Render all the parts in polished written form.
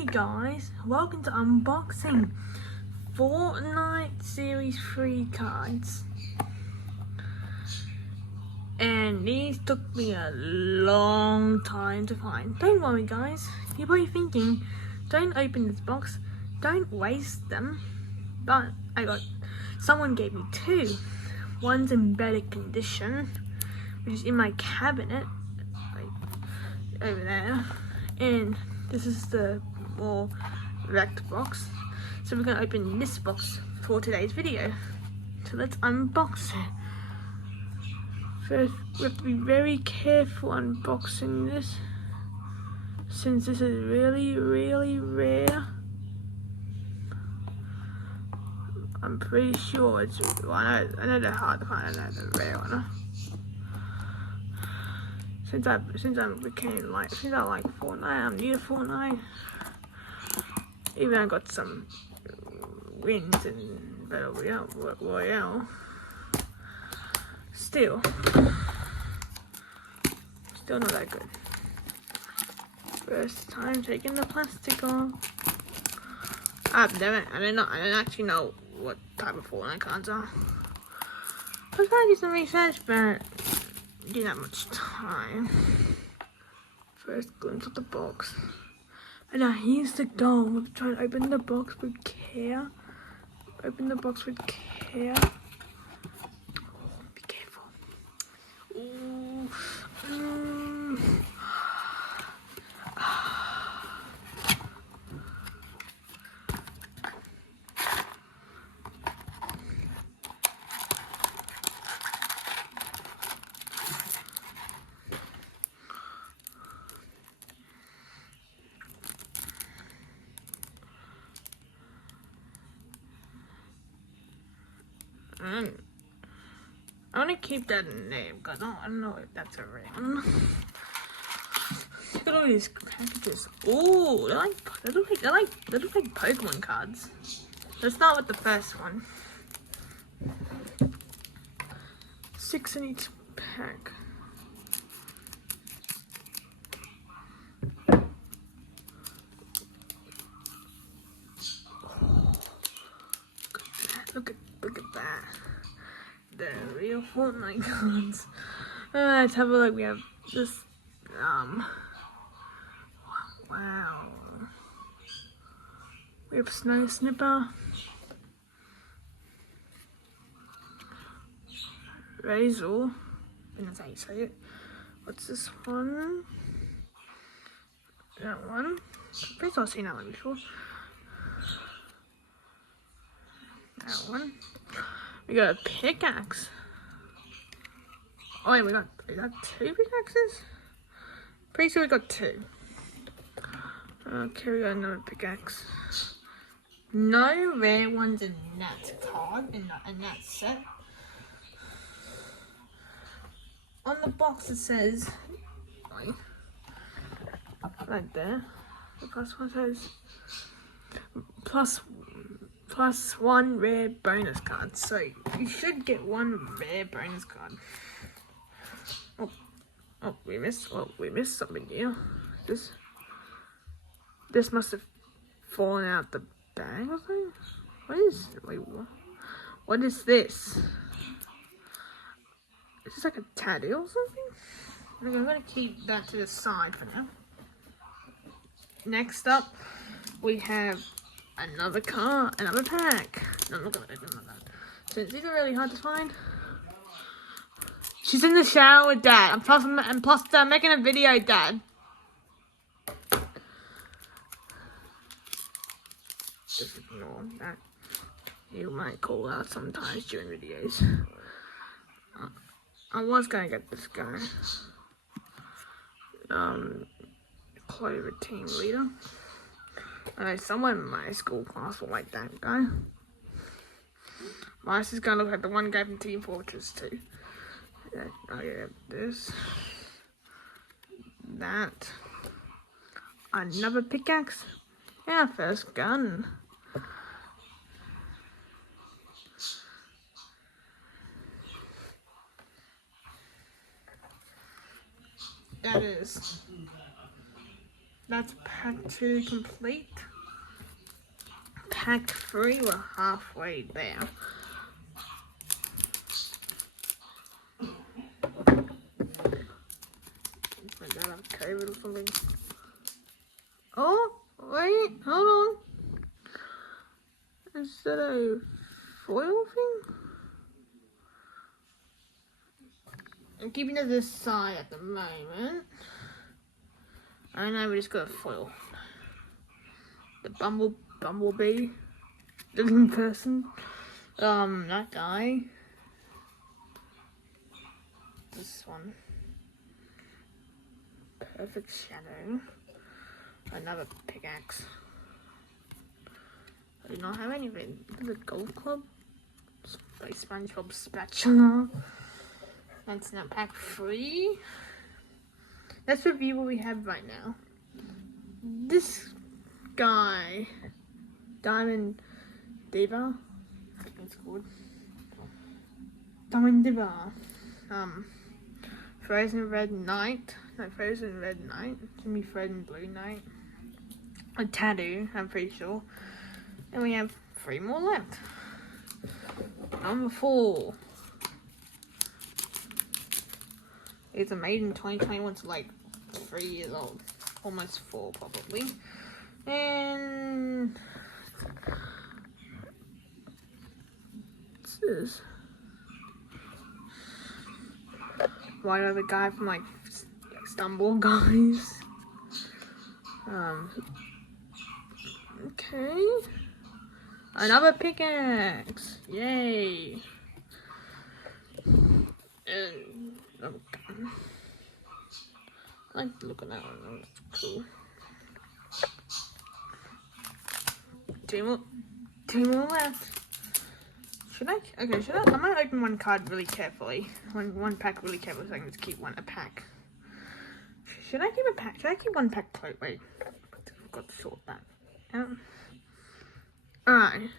Hey guys, welcome to unboxing Fortnite Series 3 cards. And these took me a long time to find. Don't worry guys, you're probably thinking, don't open this box, don't waste them. But someone gave me two. One's in better condition, which is in my cabinet, like over there. And this is the more wrecked box. So we're gonna open this box for today's video. So let's unbox it. First, we have to be very careful unboxing this, since this is really, really rare. I'm pretty sure it's, well, I know they're hard to find, I know they're rare one. Since I like Fortnite, I'm new to Fortnite. Even I got some wins in Battle Royale. Still not that good. First time taking the plastic off. I don't actually know what type of Fortnite cards are. I was trying to do some research, but didn't have much time. First glimpse of the box. And now here's the goal. We're trying to open the box with care. Open the box with care. Oh, be careful. Ooh. I want to keep that name because I don't know if that's a real one. Look at all these packages. Oh, they look like Pokemon cards. Let's start with the first one. 6 in each pack. Look at that. The real Fortnite cards. Let's have a look. We have this. Wow. We have Snow Snipper. Razor. I think that's how you say it. What's this one? That one. I'm pretty sure I've seen that one before. That one. We got a pickaxe. Oh wait, we got two pickaxes? Pretty sure we got two. Okay, we got another pickaxe. No rare ones in that card, in that set. On the box it says, right there, the plus one says, plus one rare bonus card. So you should get one rare bonus card. Oh, we missed something here. This must have fallen out the bag or something. What is this? Is this like a tattoo or something? Okay, I'm gonna keep that to the side for now. Next up, we have another pack. No, I'm not gonna open that. Since these are really hard to find. She's in the shower, Dad. And plus, I'm making a video, Dad. Just ignore that. You might call out sometimes during videos. I was gonna get this guy. Clover team leader. I know someone in my school class will like that guy. My is gonna look like the one guy from Team Fortress 2. I get this. That. Another pickaxe. Yeah, first gun. That is That's pack 2 complete. Pack 3, we're halfway there. I don't have COVID or something. Oh, wait, hold on. Is that a foil thing? I'm keeping it this side at the moment. I know we just got a foil. The bumblebee looking person. That guy. This one. Perfect shadow. Another pickaxe. I do not have anything. The golf club. Space SpongeBob spatula. That's now pack 3. Let's review what we have right now. This guy, Diamond Diva, I think it's called. Diamond Diva. Frozen Red Knight. No, Frozen Red Knight. It's gonna be Frozen Blue Knight. A tattoo, I'm pretty sure. And we have 3 more left. Number 4. It's a made in 2021, so like 3 years old. Almost 4 probably. And what's this? Why are the guy from like Stumble Guys? Okay. Another pickaxe. Yay. And I like the look of that one. That's cool. 2 more left. Should I? Okay, should I? I might open one card really carefully. One pack really carefully so I can just keep a pack. Should I keep a pack? Should I keep 1 pack close? Wait. I've got to sort that. Alright.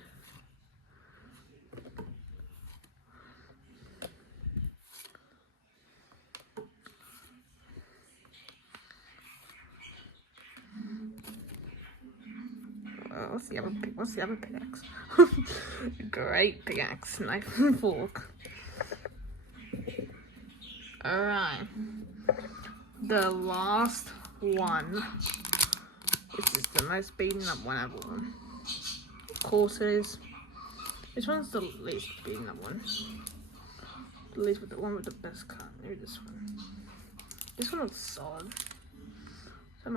What's the other pickaxe? Great pickaxe, knife and fork. Alright. The last one. This is the most beaten up one of them. Of course it is. This one's the least beaten up one. The least with the one with the best cut. Maybe this one. This one looks solid. So I'm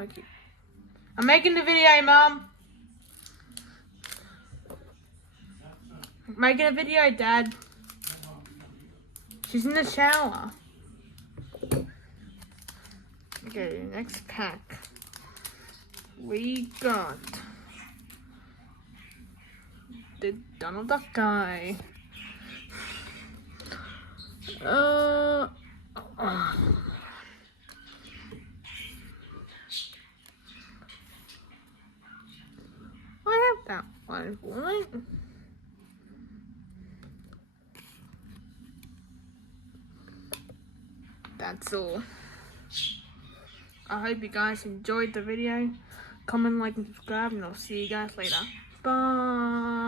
making the video, Mom. Making a video, Dad. She's in the shower. Okay, next pack. We got the Donald Duck guy. I have that one, right? That's all. I hope you guys enjoyed the video. Comment, like, and subscribe, and I'll see you guys later. Bye.